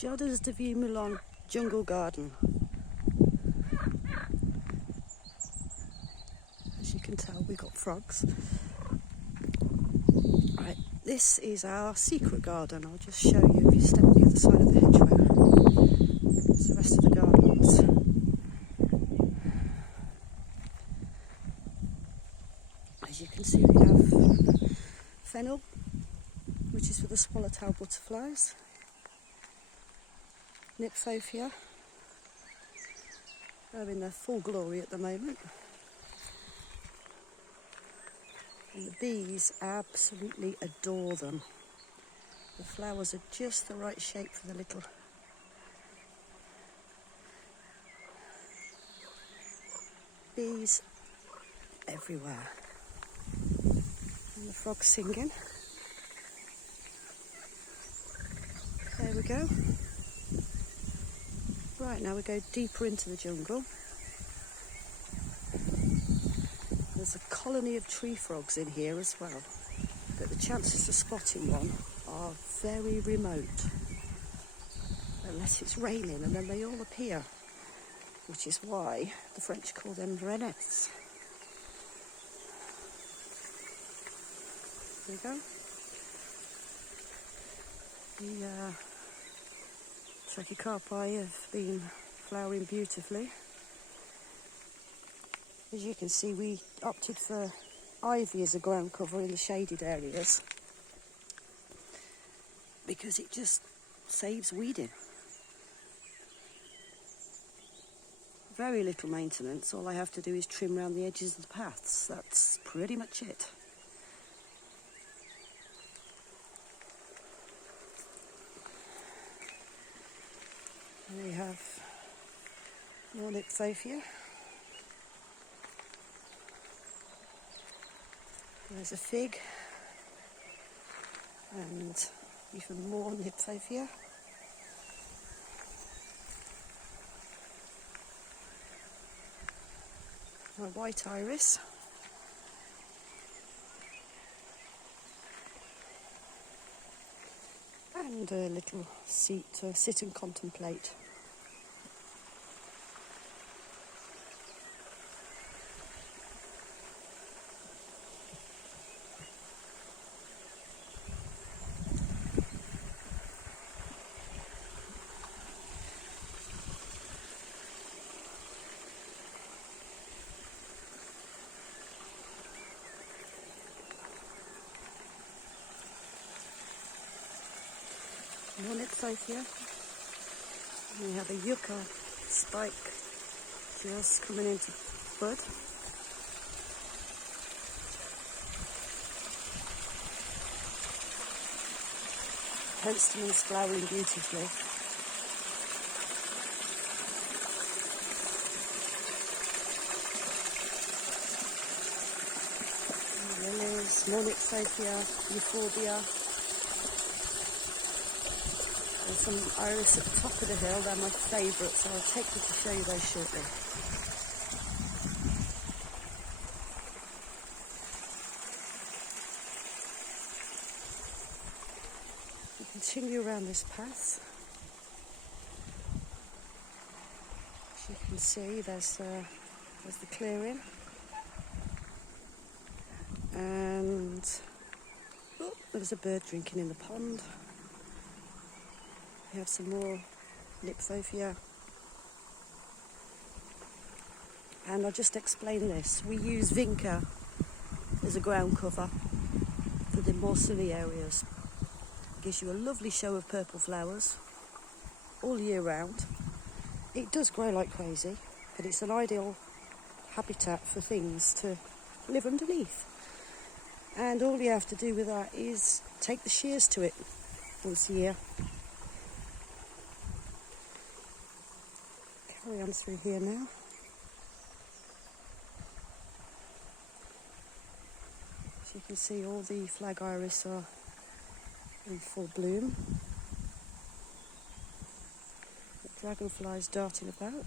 Jardins de Vieux-Moulin Jungle Garden. As you can tell, we've got frogs. Right, this is our secret garden. I'll just show you if you step on the other side of the hedgerow. It's the rest of the gardens. As you can see, we have fennel, which is for the swallowtail butterflies. Nymphophia, they're in their full glory at the moment. And the bees absolutely adore them. The flowers are just the right shape for the little bees everywhere. And the frogs singing. There we go. Right, now we go deeper into the jungle. There's a colony of tree frogs in here as well, but the chances of spotting one are very remote, unless it's raining, and then they all appear, which is why the French call them renettes. There you go. The Trachycarpi have been flowering beautifully. As you can see, we opted for ivy as a ground cover in the shaded areas because it just saves weeding. Very little maintenance. All I have to do is trim around the edges of the paths. That's pretty much it. And we have more Nymphophia. There's a fig and even more Nymphophia. A white iris. And a little seat to sit and contemplate. More Nymphophia. We have a yucca spike just coming into bud. Penstemons flowering beautifully. Lilies, more Nymphophia, euphorbia. There's some iris at the top of the hill. They're my favourites, so I'll take you to show you those shortly. We continue around this path. As you can see, there's the clearing. And there's a bird drinking in the pond. We have some more Nymphophia. And I'll just explain this. We use Vinca as a ground cover for the more sunny areas. It gives you a lovely show of purple flowers all year round. It does grow like crazy, but it's an ideal habitat for things to live underneath. And all you have to do with that is take the shears to it once a year. Carry on through here now. As you can see, all the flag iris are in full bloom. The dragonflies darting about.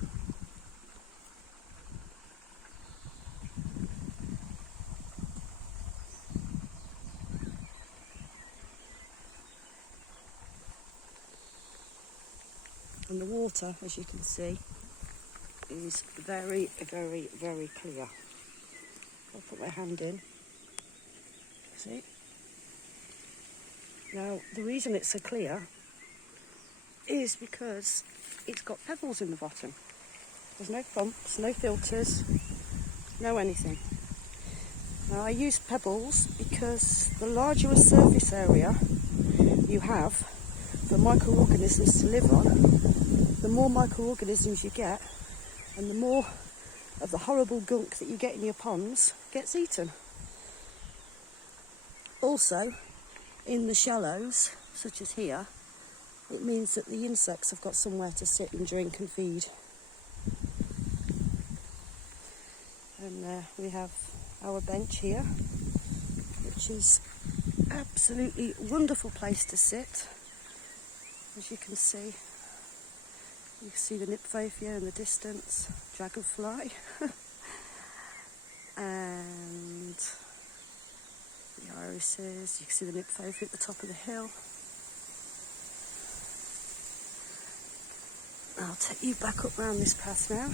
And the water, as you can see, is very, very, very clear. I'll put my hand in. See? Now, the reason it's so clear is because it's got pebbles in the bottom. There's no pumps, no filters, no anything. Now, I use pebbles because the larger a surface area you have for microorganisms to live on, the more microorganisms you get, and the more of the horrible gunk that you get in your ponds gets eaten. Also, in the shallows, such as here, it means that the insects have got somewhere to sit and drink and feed. And we have our bench here, which is absolutely wonderful place to sit. As you can see the Nymphophia in the distance, dragonfly, and the irises. You can see the Nymphophia at the top of the hill. I'll take you back up round this path now.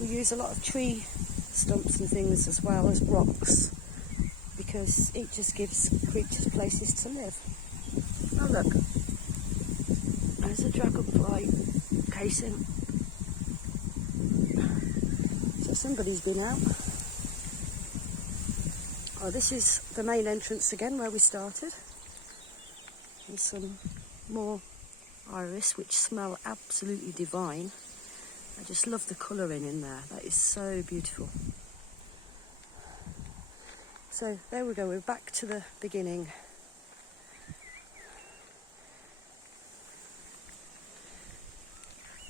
We use a lot of tree stumps and things as well as rocks because it just gives creatures places to live. Oh look, there's a dragonfly casing. So somebody's been out. Oh, this is the main entrance again where we started. There's some more iris which smell absolutely divine. I just love the colouring in there. That is so beautiful. So there we go, we're back to the beginning.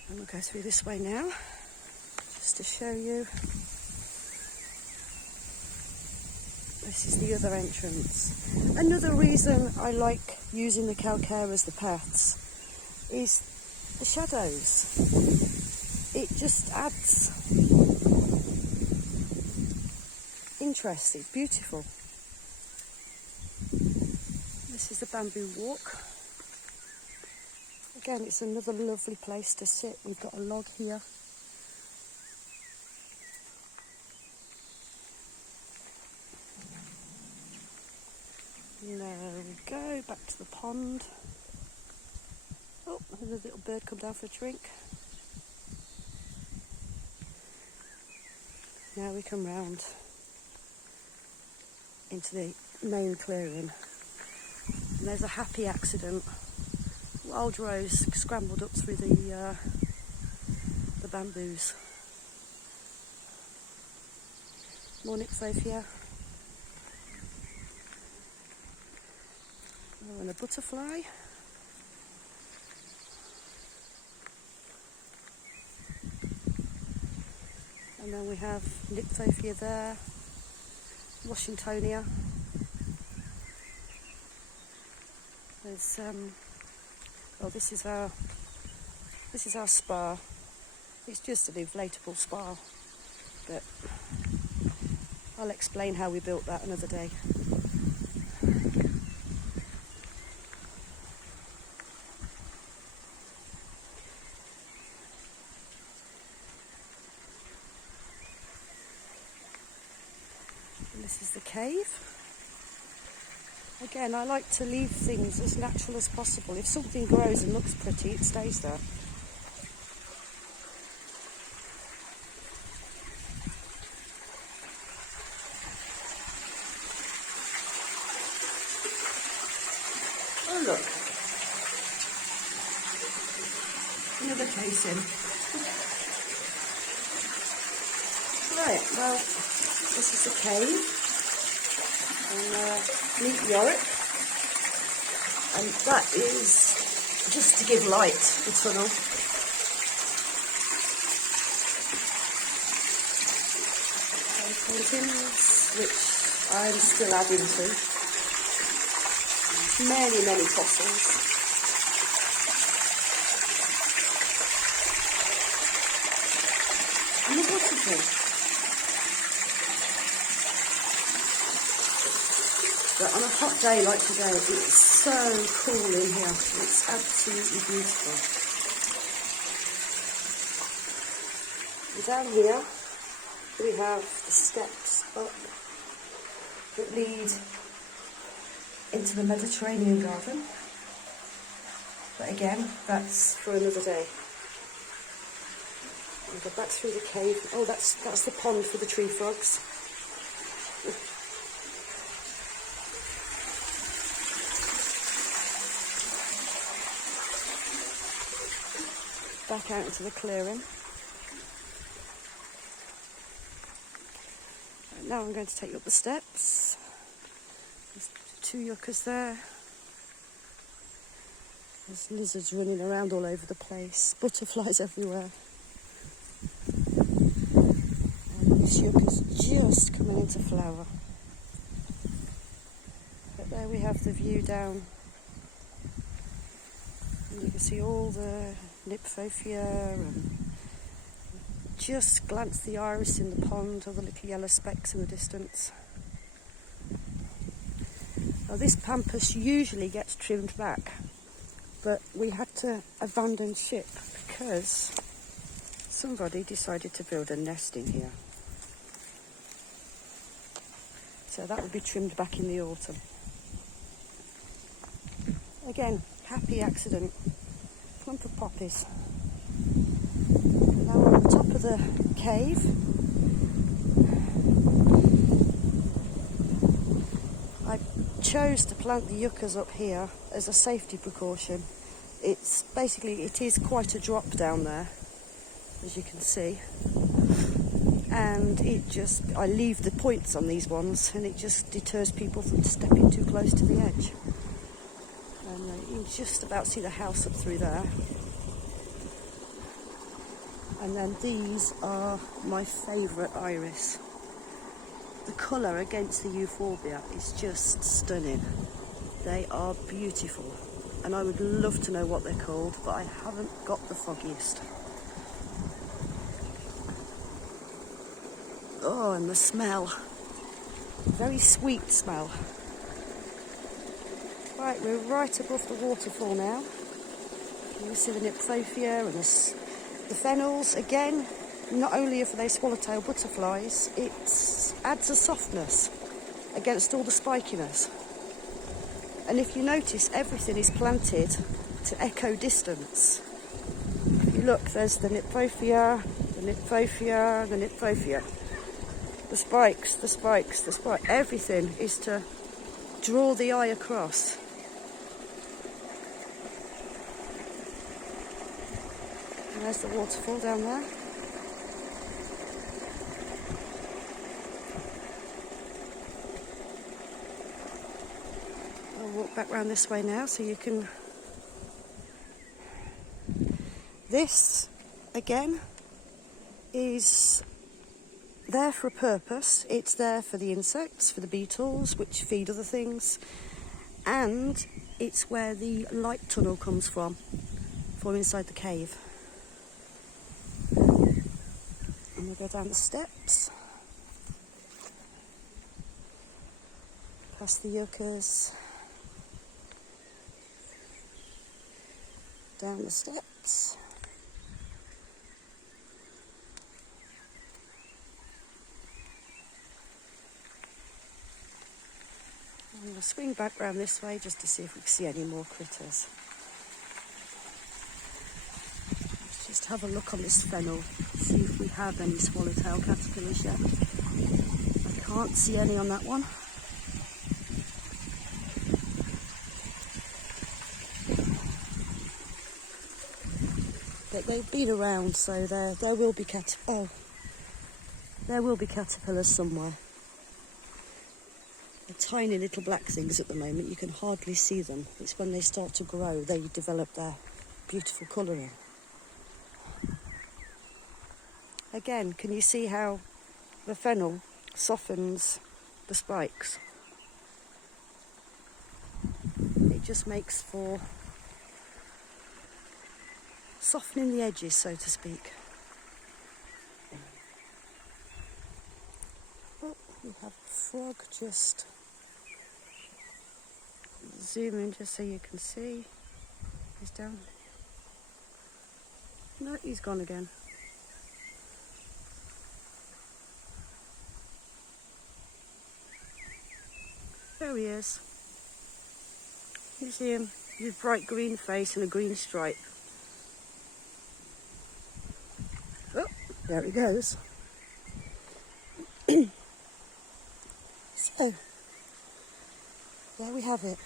And we'll go through this way now, just to show you. This is the other entrance. Another reason I like using the calcare as the paths is the shadows. It just adds interest. It's beautiful. This is the bamboo walk. Again, it's another lovely place to sit. We've got a log here. There we go, back to the pond. Oh, another little bird come down for a drink. Now we come round into the main clearing. And there's a happy accident. Wild rose scrambled up through the bamboos. More Nymphophia. Oh, and a butterfly. And then we have Nymphophia there, Washingtonia. There's oh, this is our spa. It's just an inflatable spa, but I'll explain how we built that another day. This is the cave. Again, I like to leave things as natural as possible. If something grows and looks pretty, it stays there. Oh look, another casing. Right, well, this is a cave. And meet Yorick, and that is just to give light, the tunnel. Paintings, which I'm still adding to. Many fossils. And a butterfly. But on a hot day like today, it's so cool in here. It's absolutely beautiful. And down here, we have the steps up that lead into the Mediterranean garden. But again, that's for another day. We'll go back through the cave. Oh, that's the pond for the tree frogs. Back out into the clearing. Right, now I'm going to take you up the steps. There's 2 yuccas there. There's lizards running around all over the place, butterflies everywhere. And this yucca's just coming into flower. But there we have the view down. And you can see all the Nymphophia and just glance the iris in the pond, all the little yellow specks in the distance. Now this pampas usually gets trimmed back. But we had to abandon ship because somebody decided to build a nest in here. So that will be trimmed back in the autumn. Again, happy accident. Clump of poppies. Now we're on the top of the cave. I chose to plant the yuccas up here as a safety precaution. It is quite a drop down there, as you can see, and I leave the points on these ones and it just deters people from stepping too close to the edge. And you can just about see the house up through there. And then these are my favourite iris. The colour against the euphorbia is just stunning. They are beautiful. And I would love to know what they're called, but I haven't got the foggiest. Oh, and the smell. Very sweet smell. Right, we're right above the waterfall now. You can see the Nymphophia and the fennels. Again, not only are they swallowtail butterflies, it adds a softness against all the spikiness. And if you notice, everything is planted to echo distance. If you look, there's the Nymphophia, the Nymphophia, the Nymphophia. The spikes, the spikes, the spikes. Everything is to draw the eye across. And there's the waterfall down there. Walk back round this way now so you can... This, again, is there for a purpose. It's there for the insects, for the beetles, which feed other things, and it's where the light tunnel comes from inside the cave. And we'll go down the steps, past the yuccas, down the steps. And we'll swing back round this way just to see if we can see any more critters. Let's just have a look on this fennel, see if we have any swallowtail caterpillars yet. I can't see any on that one. But they've been around, so there will be caterpillars somewhere. They're tiny little black things at the moment. You can hardly see them. It's when they start to grow they develop their beautiful colouring. Again, can you see how the fennel softens the spikes? It just makes for softening the edges, so to speak. Oh, we have a frog just zoom in just so you can see. He's down. No, he's gone again. There he is. You see him, his bright green face and a green stripe. Oh, there he goes. So, there we have it.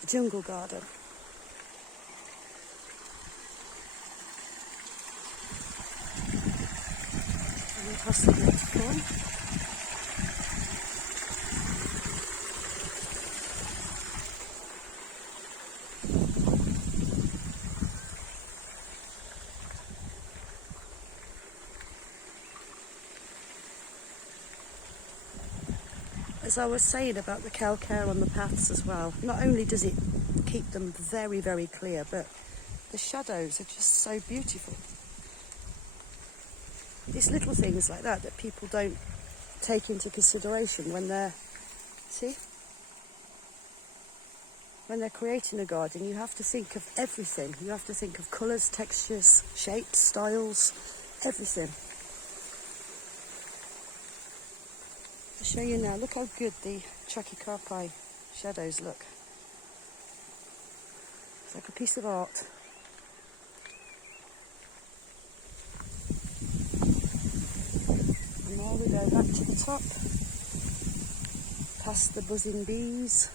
The jungle garden. And across the next one. As I was saying about the calcare on the paths as well, not only does it keep them very, very clear, but the shadows are just so beautiful. It's little things like that that people don't take into consideration when they're, see? When they're creating a garden, you have to think of everything. You have to think of colours, textures, shapes, styles, everything. I'll show you now. Look how good the Trachycarpi shadows look. It's like a piece of art. And now we go back to the top, past the buzzing bees.